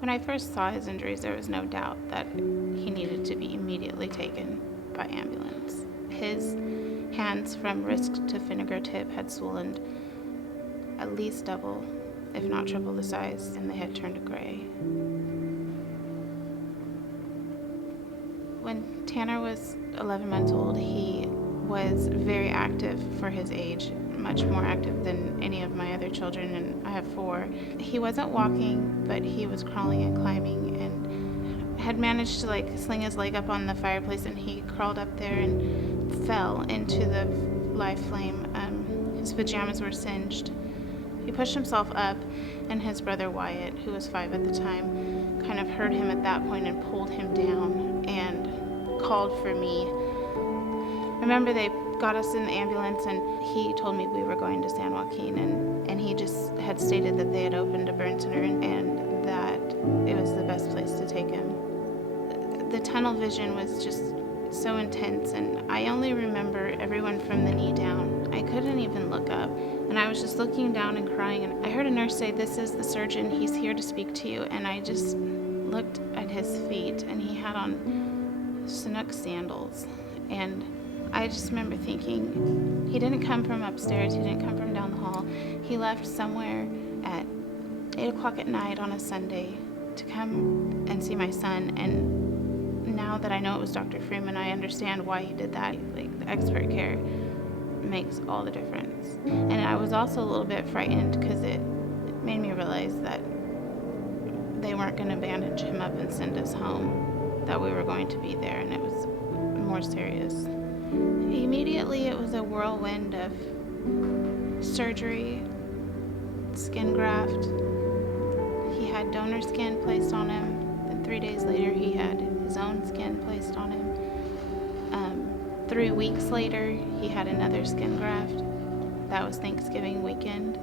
When I first saw his injuries, there was no doubt that he needed to be immediately taken by ambulance. His hands from wrist to fingertip had swollen at least double, if not triple the size, and they had turned gray. When Tanner was 11 months old, he was very active for his age, much more active than any of my other children, and I have 4. He wasn't walking, but he was crawling and climbing, and had managed to sling his leg up on the fireplace, and he crawled up there and fell into the live flame. His pajamas were singed. He pushed himself up, and his brother Wyatt, who was 5 at the time, kind of heard him at that point and pulled him down and called for me. I remember they got us in the ambulance, and he told me we were going to San Joaquin, and he just had stated that they had opened a burn center and that it was the best place to take him. The tunnel vision was just so intense, and I only remember everyone from the knee down. I couldn't even look up, and I was just looking down and crying, and I heard a nurse say, "This is the surgeon, he's here to speak to you," and I just looked at his feet, and he had on Chinook sandals, and I just remember thinking, he didn't come from upstairs, he didn't come from down the hall. He left somewhere at 8 o'clock at night on a Sunday to come and see my son, and now that I know it was Dr. Freeman, I understand why he did that. The expert care makes all the difference. And I was also a little bit frightened because it made me realize that they weren't going to bandage him up and send us home, that we were going to be there, and it was more serious. Immediately, it was a whirlwind of surgery, skin graft. He had donor skin placed on him, and 3 days later, he had his own skin placed on him. 3 weeks later, he had another skin graft. That was Thanksgiving weekend.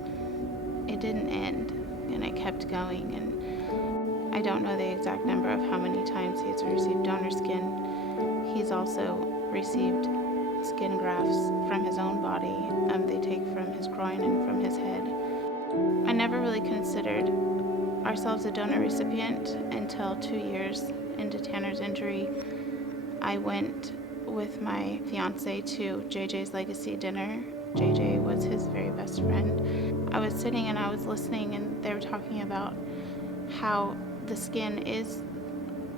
It didn't end, and it kept going, and I don't know the exact number of how many times he's received donor skin. He's also received skin grafts from his own body. They take from his groin and from his head. I never really considered ourselves a donor recipient until 2 years into Tanner's injury. I went with my fiance to JJ's legacy dinner. JJ was his very best friend. I was sitting and I was listening, and they were talking about how the skin is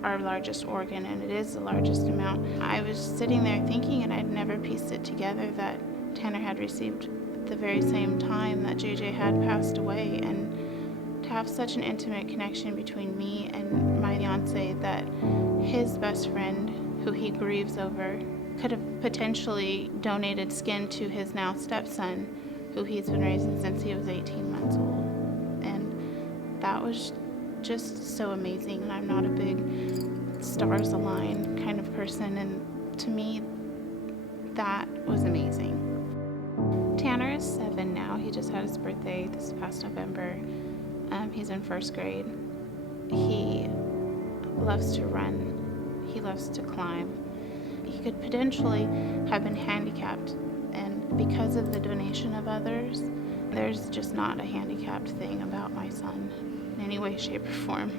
our largest organ, and it is the largest amount. I was sitting there thinking, and I'd never pieced it together, that Tanner had received at the very same time that JJ had passed away, and to have such an intimate connection between me and my fiance, that his best friend, who he grieves over, could have potentially donated skin to his now stepson, who he's been raising since he was 18 months old. And that was just so amazing. And I'm not a big stars align kind of person, and to me, that was amazing. Tanner is 7 now. He just had his birthday this past November. He's in 1st grade. He loves to run. He loves to climb. He could potentially have been handicapped, and because of the donation of others, there's just not a handicapped thing about my son in any way, shape, or form.